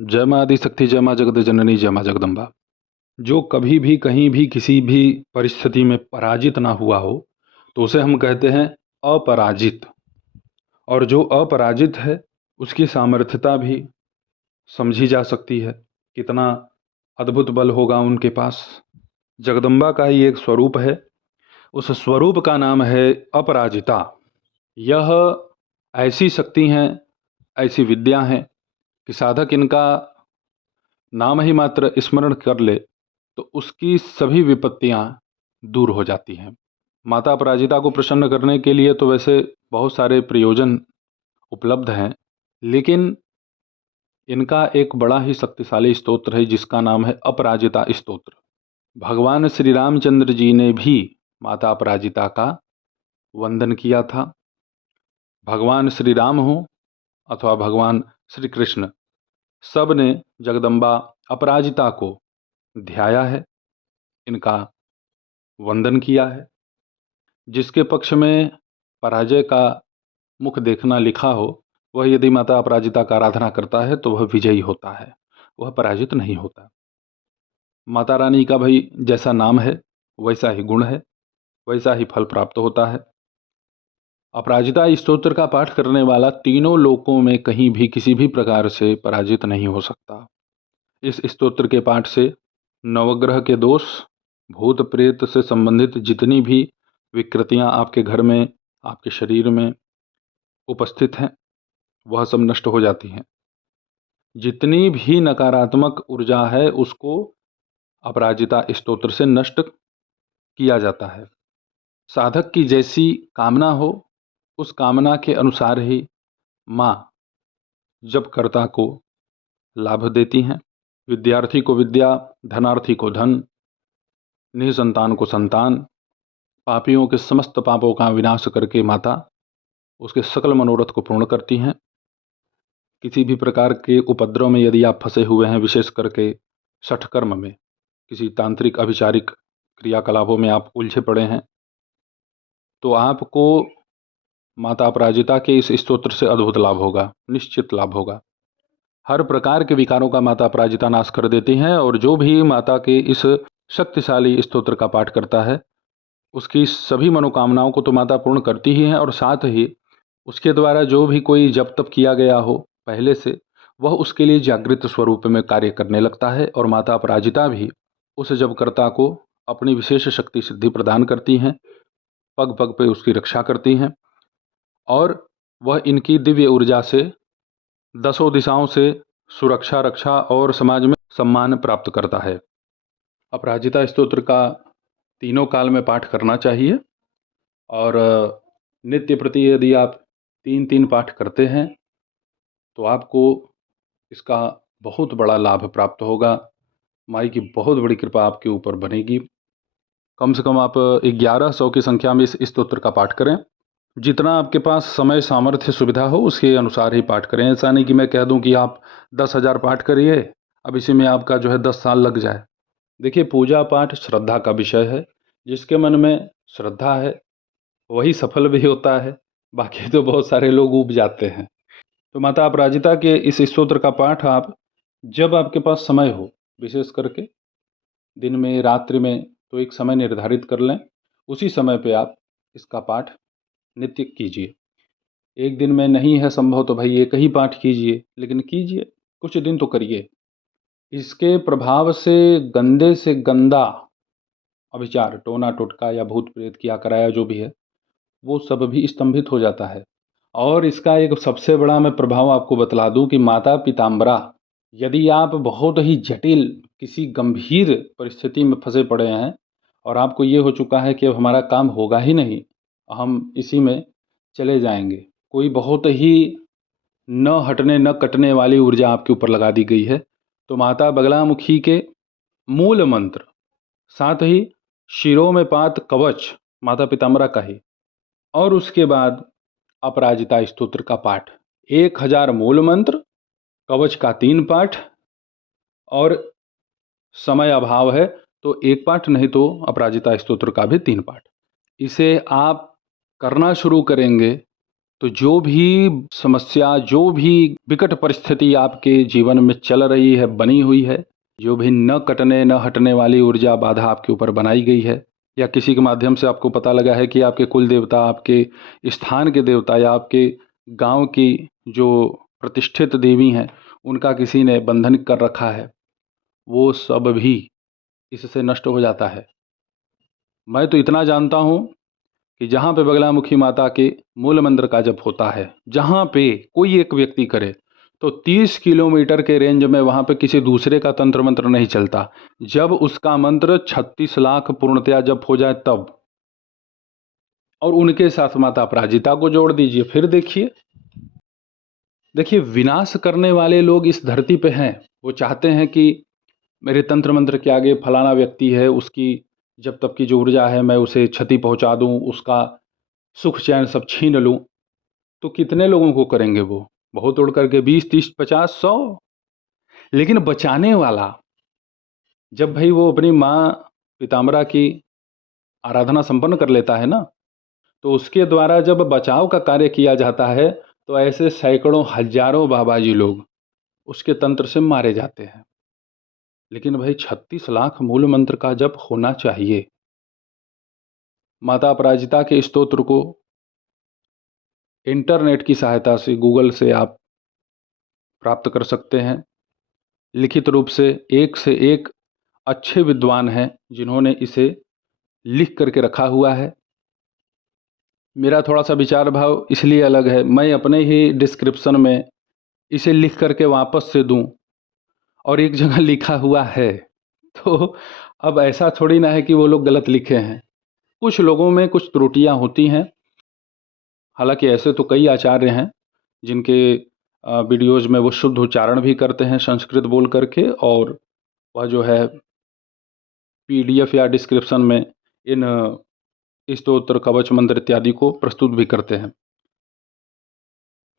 जय माँ आदिशक्ति, जय माँ जगत जननी, जय माँ जगदम्बा। जो कभी भी कहीं भी किसी भी परिस्थिति में पराजित ना हुआ हो तो उसे हम कहते हैं अपराजित। और जो अपराजित है उसकी सामर्थ्यता भी समझी जा सकती है, कितना अद्भुत बल होगा उनके पास। जगदम्बा का ही एक स्वरूप है, उस स्वरूप का नाम है अपराजिता। यह ऐसी शक्ति हैं, ऐसी विद्या हैं कि साधक इनका नाम ही मात्र स्मरण कर ले तो उसकी सभी विपत्तियां दूर हो जाती हैं। माता अपराजिता को प्रसन्न करने के लिए तो वैसे बहुत सारे प्रयोजन उपलब्ध हैं, लेकिन इनका एक बड़ा ही शक्तिशाली स्तोत्र है जिसका नाम है अपराजिता स्तोत्र। भगवान श्री रामचंद्र जी ने भी माता अपराजिता का वंदन किया था। भगवान श्री राम हो अथवा भगवान श्री कृष्ण, सब ने जगदम्बा अपराजिता को ध्याया है, इनका वंदन किया है। जिसके पक्ष में पराजय का मुख देखना लिखा हो, वह यदि माता अपराजिता का आराधना करता है तो वह विजयी होता है, वह पराजित नहीं होता। माता रानी का भाई जैसा नाम है वैसा ही गुण है, वैसा ही फल प्राप्त होता है। अपराजिता स्तोत्र का पाठ करने वाला तीनों लोकों में कहीं भी किसी भी प्रकार से पराजित नहीं हो सकता। इस स्तोत्र के पाठ से नवग्रह के दोष, भूत प्रेत से संबंधित जितनी भी विकृतियां आपके घर में, आपके शरीर में उपस्थित हैं, वह सब नष्ट हो जाती हैं। जितनी भी नकारात्मक ऊर्जा है उसको अपराजिता स्तोत्र से नष्ट किया जाता है। साधक की जैसी कामना हो उस कामना के अनुसार ही माँ जपकर्ता को लाभ देती हैं। विद्यार्थी को विद्या, धनार्थी को धन, निसंतान को संतान, पापियों के समस्त पापों का विनाश करके माता उसके सकल मनोरथ को पूर्ण करती हैं। किसी भी प्रकार के उपद्रव में यदि आप फंसे हुए हैं, विशेष करके शठ कर्म में, किसी तांत्रिक अभिचारिक क्रियाकलापों में आप उलझे पड़े हैं, तो आपको माता अपराजिता के इस स्तोत्र से अद्भुत लाभ होगा, निश्चित लाभ होगा। हर प्रकार के विकारों का माता अपराजिता नाश कर देती हैं और जो भी माता के इस शक्तिशाली स्तोत्र का पाठ करता है उसकी सभी मनोकामनाओं को तो माता पूर्ण करती ही है, और साथ ही उसके द्वारा जो भी कोई जप तप किया गया हो पहले से, वह उसके लिए जागृत स्वरूप में कार्य करने लगता है। और माता अपराजिता भी उस जपकर्ता को अपनी विशेष शक्ति सिद्धि प्रदान करती हैं, पग पग पे उसकी रक्षा करती हैं, और वह इनकी दिव्य ऊर्जा से दसों दिशाओं से सुरक्षा, रक्षा और समाज में सम्मान प्राप्त करता है। अपराजिता स्तोत्र का तीनों काल में पाठ करना चाहिए, और नित्य प्रति यदि आप 3-3 पाठ करते हैं तो आपको इसका बहुत बड़ा लाभ प्राप्त होगा। माई की बहुत बड़ी कृपा आपके ऊपर बनेगी। कम से कम आप 1100 की संख्या में इस स्तोत्र का पाठ करें। जितना आपके पास समय, सामर्थ्य, सुविधा हो उसके अनुसार ही पाठ करें। ऐसा नहीं कि मैं कह दूं कि आप 10,000 पाठ करिए, अब इसी में आपका जो है 10 साल लग जाए। देखिए, पूजा पाठ श्रद्धा का विषय है। जिसके मन में श्रद्धा है वही सफल भी होता है, बाकी तो बहुत सारे लोग ऊब जाते हैं। तो माता अपराजिता के इस स्तोत्र का पाठ आप जब आपके पास समय हो, विशेष करके दिन में, रात्रि में, तो एक समय निर्धारित कर लें, उसी समय पे आप इसका पाठ नित्य कीजिए। एक दिन में नहीं है संभव तो भाई एक ही पाठ कीजिए, लेकिन कीजिए, कुछ दिन तो करिए। इसके प्रभाव से गंदा अभिचार, टोना टोटका या भूत प्रेत किया कराया जो भी है, वो सब भी स्तंभित हो जाता है। और इसका एक सबसे बड़ा मैं प्रभाव आपको बतला दूं कि माता पीताम्बरा, यदि आप बहुत ही जटिल किसी गंभीर परिस्थिति में फंसे पड़े हैं और आपको ये हो चुका है कि अब हमारा काम होगा ही नहीं, हम इसी में चले जाएंगे, कोई बहुत ही न हटने न कटने वाली ऊर्जा आपके ऊपर लगा दी गई है, तो माता बगलामुखी के मूल मंत्र, साथ ही शिरों में पात कवच माता पीताम्बरा का ही, और उसके बाद अपराजिता स्तोत्र का पाठ, 1000 मूल मंत्र, कवच का 3 पाठ, और समय अभाव है तो एक पाठ, नहीं तो अपराजिता स्तोत्र का भी 3 पाठ। इसे आप करना शुरू करेंगे तो जो भी समस्या, जो भी विकट परिस्थिति आपके जीवन में चल रही है, बनी हुई है, जो भी न कटने न हटने वाली ऊर्जा बाधा आपके ऊपर बनाई गई है, या किसी के माध्यम से आपको पता लगा है कि आपके कुल देवता, आपके स्थान के देवता या आपके गांव की जो प्रतिष्ठित देवी हैं, उनका किसी ने बंधन कर रखा है, वो सब भी इससे नष्ट हो जाता है। मैं तो इतना जानता हूँ कि जहाँ पे बगलामुखी माता के मूल मंत्र का जप होता है, जहाँ पे कोई एक व्यक्ति करे, तो 30 किलोमीटर के रेंज में वहाँ पे किसी दूसरे का तंत्र मंत्र नहीं चलता। जब उसका मंत्र 36 लाख पूर्णतया जप हो जाए तब, और उनके साथ माता अपराजिता को जोड़ दीजिए, फिर देखिए। देखिए, विनाश करने वाले लोग इस धरती पे हैं। वो चाहते हैं कि मेरे तंत्र मंत्र के आगे फलाना व्यक्ति है, उसकी जब तक की जो ऊर्जा है मैं उसे क्षति पहुंचा दूं, उसका सुख चैन सब छीन लूं। तो कितने लोगों को करेंगे वो? बहुत उड़ करके 20, 30, 50, 100। लेकिन बचाने वाला, जब भाई वो अपनी माँ पीताम्बरा की आराधना संपन्न कर लेता है ना, तो उसके द्वारा जब बचाव का कार्य किया जाता है, तो ऐसे सैकड़ों हजारों बाबाजी लोग उसके तंत्र से मारे जाते हैं। लेकिन भाई 36 लाख मूल मंत्र का जप होना चाहिए। माता अपराजिता के स्तोत्र को इंटरनेट की सहायता से, गूगल से आप प्राप्त कर सकते हैं। लिखित रूप से एक अच्छे विद्वान हैं जिन्होंने इसे लिख करके रखा हुआ है। मेरा थोड़ा सा विचार भाव इसलिए अलग है, मैं अपने ही डिस्क्रिप्शन में इसे लिख करके वापस से दूं, और एक जगह लिखा हुआ है, तो अब ऐसा थोड़ी ना है कि वो लोग गलत लिखे हैं। कुछ लोगों में कुछ त्रुटियां होती हैं। हालांकि ऐसे तो कई आचार्य हैं जिनके वीडियोज़ में वो शुद्ध उच्चारण भी करते हैं संस्कृत बोल करके, और वह जो है पीडीएफ या डिस्क्रिप्शन में इन स्तोत्र, कवच मंत्र इत्यादि को प्रस्तुत भी करते हैं।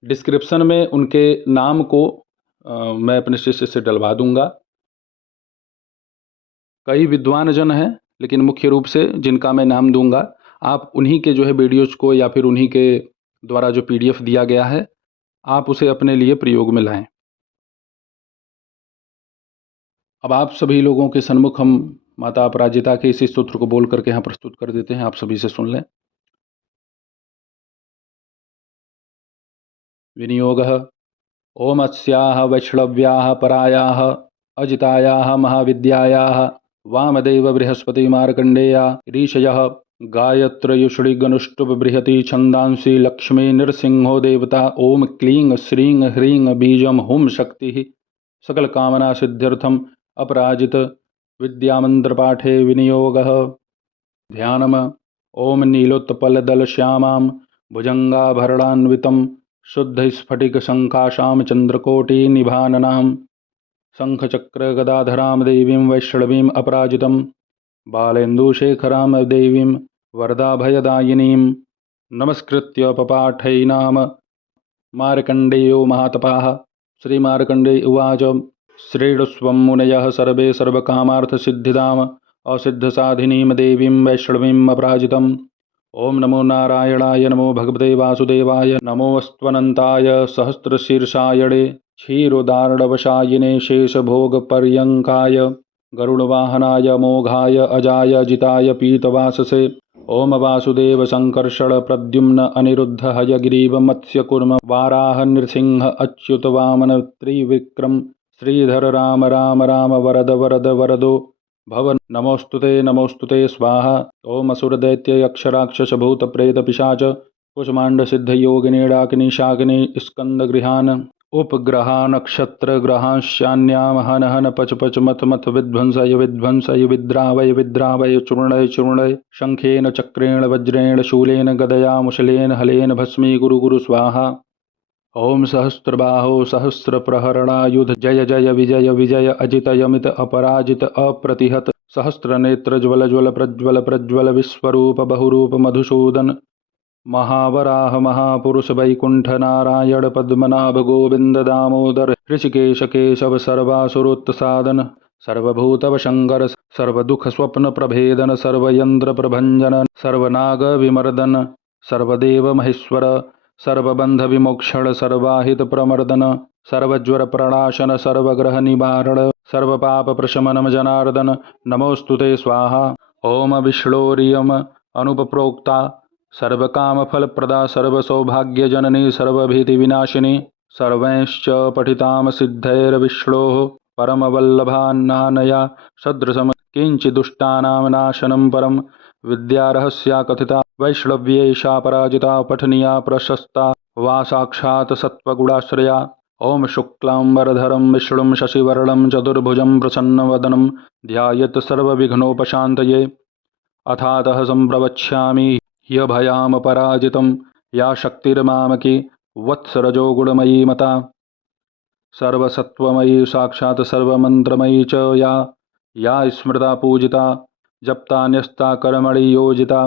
डिस्क्रिप्शन में उनके नाम को मैं अपने शिष्य से डलवा दूंगा। कई विद्वान जन हैं, लेकिन मुख्य रूप से जिनका मैं नाम दूंगा, आप उन्हीं के जो है वीडियोज़ को, या फिर उन्हीं के द्वारा जो पीडीएफ दिया गया है, आप उसे अपने लिए प्रयोग में लाएं। अब आप सभी लोगों के सन्मुख हम माता अपराजिता के इसी स्तोत्र को बोल करके यहाँ प्रस्तुत कर देते हैं। आप सभी से सुन लें। विनियोगः। ओम अस्याः वैष्णव्याः परायाः अजितायाः महाविद्यायाः वामदेव बृहस्पति मार्कण्डेया ऋषयः गायत्रयुषिगनुष्टुभ बृहति छन्दांसि लक्ष्मी नृसिंहो देवता। ओम क्लीं श्रीं ह्रीं बीजं हुम शक्तिः सकल कामना सिद्ध्यर्थम अपराजित विद्यामंत्रपाठे विनियोगः। ध्यानम्। ओम नीलोत्पलदलश्यामां भुजंगाभरणान्वितं शुद्धस्फटिकशङ्काशां चन्द्रकोटिनिभाननां शङ्खचक्रगदाधरां देवीं वैष्णवीम् अपराजितं बालेन्दुशेखरां देवीं वरदाभयदायिनीं नमस्कृत्य पपाठै नाम मार्कण्डेयो महातपाः। श्रीमार्कण्डेय उवाच श्रेणुस्वं मुनयः सर्वे सर्वकामार्थसिद्धिदाम् असिद्धसाधिनीं देवीं वैष्णवीम् अपराजितम्। ओम नमो नारायणाय नमो भगवते वासुदेवाय नमोऽस्त्वनन्ताय सहस्रशीर्षायणे क्षीरोदार्णवशायिने शेषभोगपर्यङ्काय गरुडवाहनाय मोघाय अजाय जिताय पीतवाससे। ओम वासुदेव संकर्षण प्रद्युम्न अनिरुद्ध हयग्रीव मत्स्यकूर्म वाराह नृसिंह अच्युत वामन त्रिविक्रम श्रीधर राम राम राम वरद वरद वरदो भव। नमोस्तुते स्वाहा। ओम असुरदैत्य यक्षराक्षस भूत प्रेत पिशाच कुष्मांड सिद्ध योगिनी डाकिनी शाकिनी स्कंदगृहान उपग्रहा नक्षत्र ग्रहांश्यान्याम हन हन पच पच मथ मथ विध्वंसय विध्वंसय विद्रावय विद्रावय चूर्णय चूर्णय शंखेन चक्रेण वज्रेण शूलेन गदया मुशलेन हलेन भस्मी गुरु गुरु स्वाहा। ओम सहस्रबाहो सहस्रप्रहरणायुध जय जय विजय विजय अजितयमित अपराजित अप्रतिहत सहस्रनेत्र ज्वल ज्वल प्रज्वल प्रज्वल विश्वरूप बहुरूप मधुसूदन महावराह महापुरुष वैकुंठ नारायण पद्मनाभ गोविंद दामोदर ऋषिकेश केशव सर्वासुरोत्सादन सर्वभूतवशंकर सर्वदुख स्वप्न प्रभेदन सर्वयंत्र प्रभंजन सर्वनाग विमर्दन सर्वदेव महेश्वर सर्वबन्धविमोक्षण सर्वाहितप्रमर्दन सर्वज्वरप्रणाशन सर्वग्रहनिवारण सर्वपापप्रशमनं जनार्दन नमोऽस्तु ते स्वाहा। ॐ विष्णोरियम् अनुपप्रोक्ता सर्वकामफलप्रदा सर्वसौभाग्यजननी सर्वभीतिविनाशिनी सर्वैश्च पठितां सिद्धैर्विष्णोः परमवल्लभान्नानया सदृशं किञ्चिदुष्टानां नाशनं परं विद्यारहस्या कथिता वैष्णव्यैषा पराजिता पठनीया प्रशस्ता वा साक्षात् सत्त्वगुणाश्रया। ॐ शुक्लाम्बरधरं विष्णुं शशिवर्णं चतुर्भुजं प्रसन्नवदनं ध्यायेत् सर्वविघ्नोपशान्तये। अथातः सम्प्रवक्ष्यामि ह्यभयामपराजितं या शक्तिर्मामकी वत्सरजो गुणमयी मता सर्वसत्त्वमयी साक्षात् सर्वमन्त्रमयी च या स्मृता पूजिता जप्ता न्यस्ता कर्मणि योजिता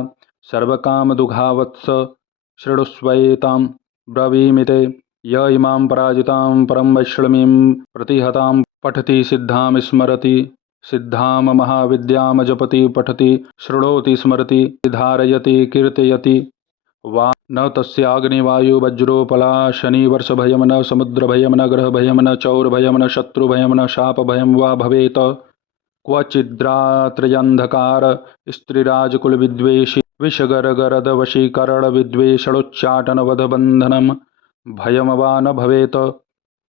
सर्वकामदुघावत्स शृणुष्वैतां ब्रवीमिते। य इमां पराजितां परं वैष्णवीं प्रतिहतां पठति सिद्धां स्मरति सिद्धां महाविद्यां जपति पठति शृणोति स्मरति धारयति कीर्तयति वा न तस्याग्निवायु वज्रोपलाशनिवर्षभयं न समुद्रभयं न ग्रहभयं न चौरभयं न शत्रुभयं न शापभयं वा भवेत्। क्वचिद्रात्र्यन्धकार स्त्रीराजकुलविद्वेषी विषगरगरदवशीकरणविद्वेषणोच्चाटनवधबन्धनं भयं वा न भवेत्।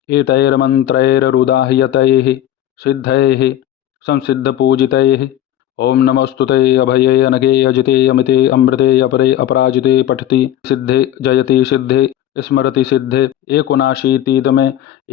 एतैर्मन्त्रैरुदाह्यतैः सिद्धैः संसिद्धपूजितैः। ॐ नमोऽस्तुते अभये अनघे अजिते अमिते अमृते अपरे अपराजिते पठति सिद्धे जयति सिद्धे स्मरति सिद्धे एकोनाशीतितमे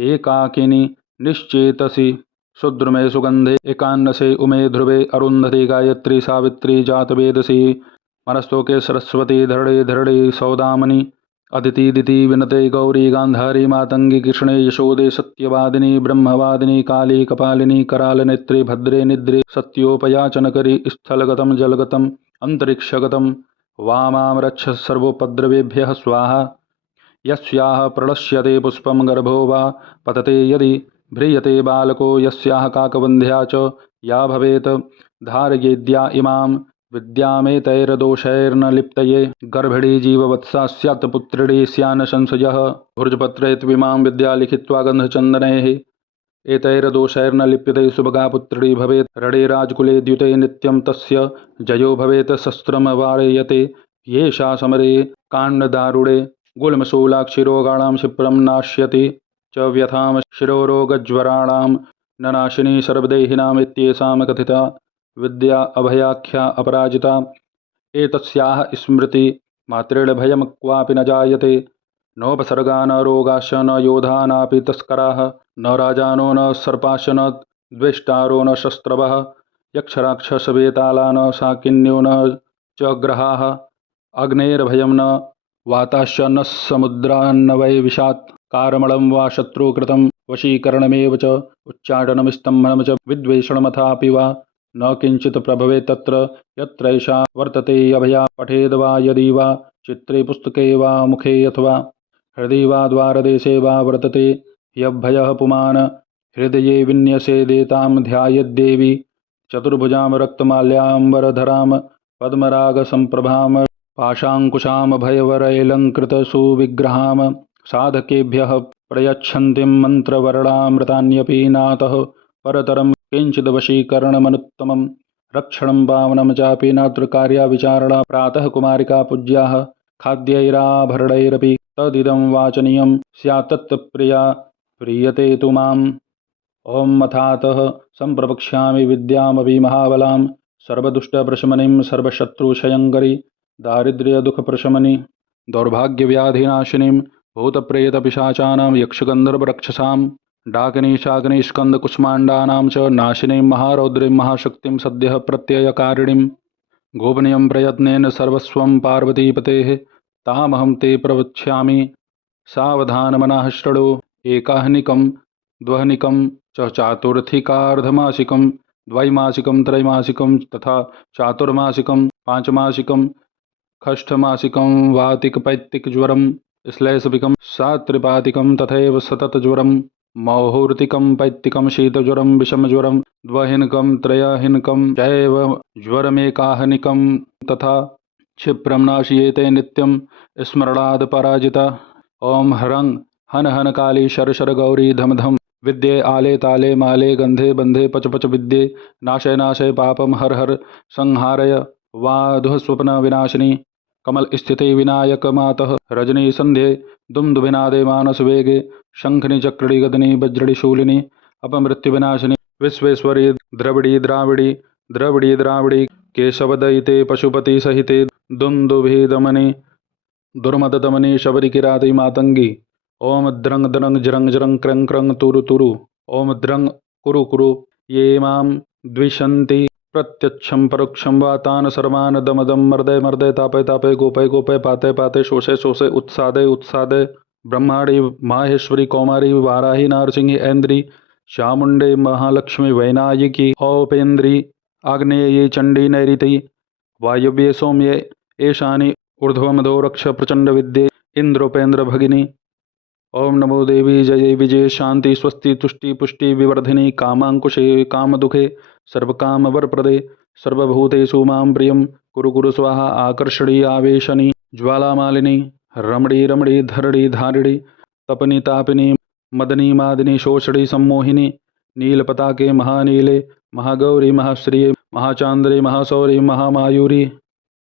एकाकिनी निश्चेतसि शुद्रमे सुगंधे एकान्नसे उमे ध्रुवे अरुन्धति गायत्री सावित्री जातवेदसी मनस्तोके सरस्वती धरणे धरणे सौदामनि अदिति दिति विनते गौरी गांधारी मातंगी कृष्णे यशोदे सत्यवादिनी ब्रह्मवादिनी काली कपालिनी करालनेत्रे भद्रे निद्रे सत्योपयाचनकरी स्थलगतं जलगतं अंतरिक्षगतं वामां रक्ष सर्वोपद्रवेभ्यः स्वाहा। यस्याः प्रणश्यते पुष्पं गर्भो वा पतते यदि भ्रियते बालको यस्याः काकवन्ध्या च या भवेत् धारयेद्या इमां विद्यामेतैर्दोषैर्न लिप्तये गर्भिणी जीववत्सा स्यात् पुत्रिणी स्यान्न संशयः भुर्जपत्रे त्विमां विद्या लिखित्वा गन्धचन्दनैः एतैर्दोषैर्न लिप्यते सुभगा पुत्रिणी भवेत् रणे राजकुले द्युते नित्यं तस्य जयो भवेत् शस्त्रं वारयते येषा समरे काण्डदारुणे गुल्मशूलाक्षिरोगाणां क्षिप्रं नाश्यति च व्यथां शिरोरोगज्वराणां न नाशिनी सर्वदेहिनाम् इत्येषां कथिता विद्या अभयाख्या अपराजिता। एतस्याः स्मृति मात्रेण भयं क्वापि न जायते नोपसर्गा न रोगाश्च न योधा नापि तस्कराः न राजानो न सर्पाश्च न द्वेष्टारो न शस्त्रवः यक्षराक्षसवेताला न शाकिन्यो न च ग्रहाः अग्नेर्भयं न वाताश्च न समुद्रान्न वै विशात् कारमलं वा शत्रुकृतं वशीकरणमेव च उच्चाटनं स्तम्भनं च विद्वेषणमथापि वा न किंचित् प्रभवे तत्र यत्रैषा वर्तते अभया पठेद् वा यदि वा चित्रे पुस्तके वा मुखे अथवा हृदि वा द्वारदेशे वा वर्तते ह्यभयः पुमान् हृदये विन्यसेदेतां ध्यायेद्देवी चतुर्भुजां रक्तमाल्याम्बरधरां पद्मरागसम्प्रभां पाशाङ्कुशां भयवरैलङ्कृतसुविग्रहां साधकेभ्यः प्रयच्छन्तीं मन्त्रवर्णामृतान्यपि नातः परतरं किंचिद् वशीकरणमनुत्तमं रक्षणं पावनं चापि नात्र कार्या विचारणा प्रातः कुमारिका पूज्याः खाद्यैराभरणैरपि तदिदं वाचनीयं स्यात्तत्प्रिया प्रीयते तु माम्। ॐ अथातः सम्प्रवक्ष्यामि विद्यामपि महाबलां सर्वदुष्टप्रशमनीं सर्वशत्रुक्षयङ्करी दारिद्र्यदुःखप्रशमनी दौर्भाग्यव्याधिनाशिनीं भूतप्रेतपिशाचानां यक्षगन्धर्वरक्षसां डाकिनी शाकिनी स्कन्दकुष्माण्डानां च नाशिनीं महारौद्रीं महाशक्तिं सद्यः प्रत्ययकारिणीं गोपनीयं प्रयत्नेन सर्वस्वं पार्वतीपतेः तामहं ते प्रवक्ष्यामि सावधानमनः शृणु। एकाह्निकं द्वह्निकं च चातुर्थिकार्धमासिकं द्वैमासिकं त्रैमासिकं तथा चातुर्मासिकं पांचमासिकं षष्ठमासिकं वातिकपैत्तिकज्वरं श्लेषपिकं सात्रिपातिकं तथैव सततज्वरं मौहूर्तिकं पैत्तिकं शीतज्वरं विषमज्वरं द्वहिनकं त्रयहिनकं चैव ज्वरमेकाह्निकं तथा क्षिप्रं नाशयेते नित्यं स्मरणाद् पराजिता। ओम ह्रं हन हन काली शर शर गौरी धम धम विद्ये आले ताले माले गंधे बंधे पच पच विद्ये नाशय नाशय पापम हर हर संहारय वाधुः स्वप्न विनाशिनी कमल स्थिते विनायक मातः रजनी संध्ये दुमदुभिनादे मानस वेगे शंखनि चक्रणी गदनी वज्रणी शूलिनी अपमृत्यु विनाशिनी विश्वेश्वरी द्रविड़ी द्राविड़ी द्रविड़ी द्राविड़ी केशवदयिते पशुपति सहिते दुंदुभि दमनी दुर्मद दमनी शबरी किराती मातंगी। ओम द्रंग द्रंग जरंग जरंग क्रंग क्रंग तुरु तुरु। ओम द्रंग कुरु कुरु ये माम द्विषन्ति प्रत्यक्षं परोक्षं वा तान सर्वान् दम दम मर्दय मर्दय तापय तापय गोपय गोपय पातय पातय शोषय शोषय उत्सादय उत्सादय ब्रह्माणी माहेश्वरी कौमारी वाराही नारसिंही ऐन्द्री चामुंडे महालक्ष्मी वैनायकी औपेन्द्री आग्नेयी चंडी नैऋति वायव्ये सौम्ये ईशानी ऊर्ध्वमधो रक्ष प्रचंड विद्ये इंद्रोपेन्द्र भगिनी। ओम नमो देवी जय विजय शांति स्वस्ति तुष्टि पुष्टि विवर्धिनी कामांकुशे कामदुखे सर्वकाम वरप्रदे सर्वभूतेषु मां प्रियं कुरु कुरु स्वाहा आकर्षणी आवेशनी ज्वालामालिनी रमणी रमणी धरणी धारिणी तपनी तापिनी मदनी मादिनी शोषणी सम्मोहिनी नीलपताके महानीले महागौरी महाश्रिये महाचांद्रे महासौरी महामायूरी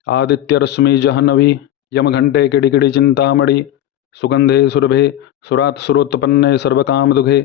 आदित्यरश्मि जहन्नवी यमघंटे किडिकिडि चिंतामणि सुगंधे सुरभे सुरात् सुरोत्पन्ने सर्वकामदुघे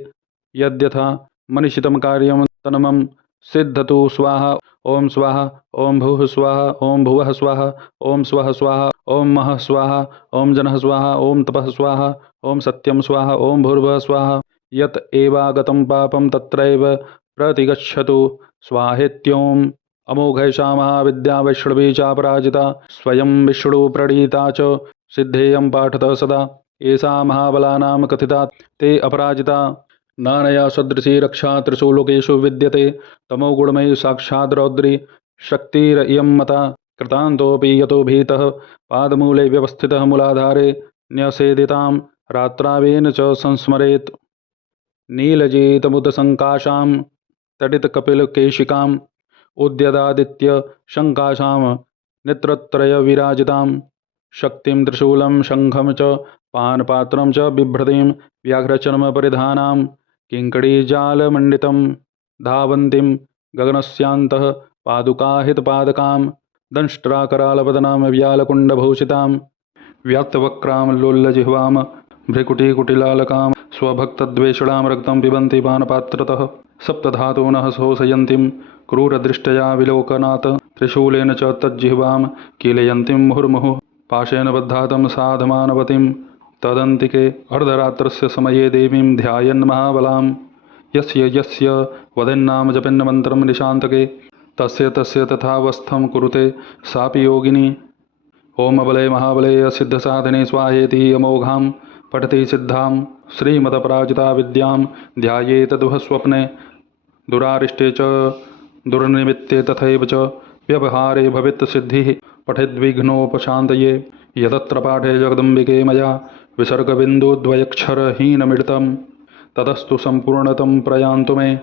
यद्यथा मनीषितं कार्यं तन्मम सिद्धतु स्वाहा। ओम स्वाहा ओम भूः स्वाहा ओम भुवः स्वाहा ओम स्वः स्वाहा ओम महः स्वाहा ओम जनः स्वाहा ओम तपः स्वाहा ओम सत्यं स्वाहा ओम भूर्भुवः स्वाहा। यत एवागतं पापं तत्रैव प्रतिगच्छतु स्वाहेत्योम। अमोघैषा महाविद्या वैष्णवी चापराजिता स्वयं विष्णु प्रणीता च सिद्धेयं पाठतः सदा। एषा महाबलानां कथिता ते अपराजिता नानया सदृशी रक्षा त्रिषु लोकेषु विद्यते तमोगुणमयी साक्षात् रौद्री शक्तिरियं मता। कृतान्तोऽपि यतो भीतः पादमूले व्यवस्थितः मूलाधारे न्यसेदितां रात्रावेन च संस्मरेत् नीलजितमुदसङ्काशां तडितकपिलकेशिकाम् उद्यदादित्य शङ्काशां नेत्रत्रयविराजितां शक्तिं त्रिशूलं शङ्खं च पानपात्रं च बिभ्रतीं व्याघ्रचर्मपरिधानां किङ्कड़ीजालमण्डितं धावन्तीं गगनस्यान्तः पादुकाहितपादकां दंष्ट्राकरालवदनां व्यालकुण्डभूषितां व्यात्तवक्रां लोल्लजिह्वां भ्रिकुटीकुटिलालकां स्वभक्तद्वेषणां रक्तं पिबन्ति पानपात्रतः सप्तधातूनः शोषयन्तीं क्रूरदृष्ट्या विलोकनात् त्रिशूलेन च तज्जिह्वां कीलयन्तीं मुहुर्मुहुः पाशेन बद्धातं साधमानवतीं तदन्तिके अर्धरात्रस्य समये देवीं ध्यायन् महाबलां यस्य यस्य वदेन्नाम जपेन्न मन्त्रं निशान्तके तस्य तस्य तथावस्थं कुरुते सापि योगिनी। ओम बले महाबले सिद्धसाधने स्वाहेति अमोघां पठति सिद्धां श्रीमदपराजिता विद्यां ध्यायेत दुःस्वप्ने दुरारिष्टे च दुर्निमित्ते तथैव च व्यवहारे भवेत् सिद्धिः पठेद्विघ्नोपशान्तये। यतत्र पाठे जगदम्बिके मया विसर्गबिन्दुद्वयक्षरहीनमिडितं ततस्तु सम्पूर्णतं प्रयान्तु मे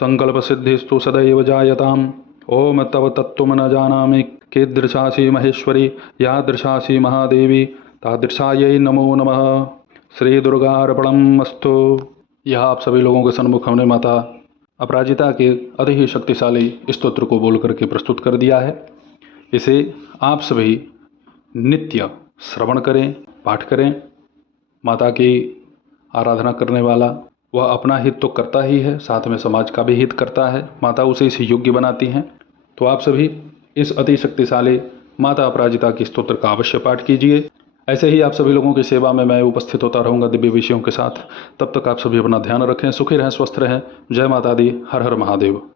सङ्कल्पसिद्धिस्तु सदैव जायताम्। ओम तव तत्त्वं न जानामि कीदृशासि महेश्वरी यादृशासि महादेवी तादृशायै नमो नमः। श्री दुर्गार्पणमस्तु। यह आप सभी लोगों के सन्मुख हमने माता अपराजिता के अति ही शक्तिशाली स्तोत्र को बोल करके प्रस्तुत कर दिया है। इसे आप सभी नित्य श्रवण करें, पाठ करें। माता की आराधना करने वाला वह अपना हित तो करता ही है, साथ में समाज का भी हित करता है। माता उसे इसे योग्य बनाती हैं। तो आप सभी इस अति शक्तिशाली माता अपराजिता की स्तोत्र का अवश्य पाठ कीजिए। ऐसे ही आप सभी लोगों की सेवा में मैं उपस्थित होता रहूँगा दिव्य विषयों के साथ। तब तक आप सभी अपना ध्यान रखें, सुखी रहें, स्वस्थ रहें। जय माता दी, हर हर महादेव।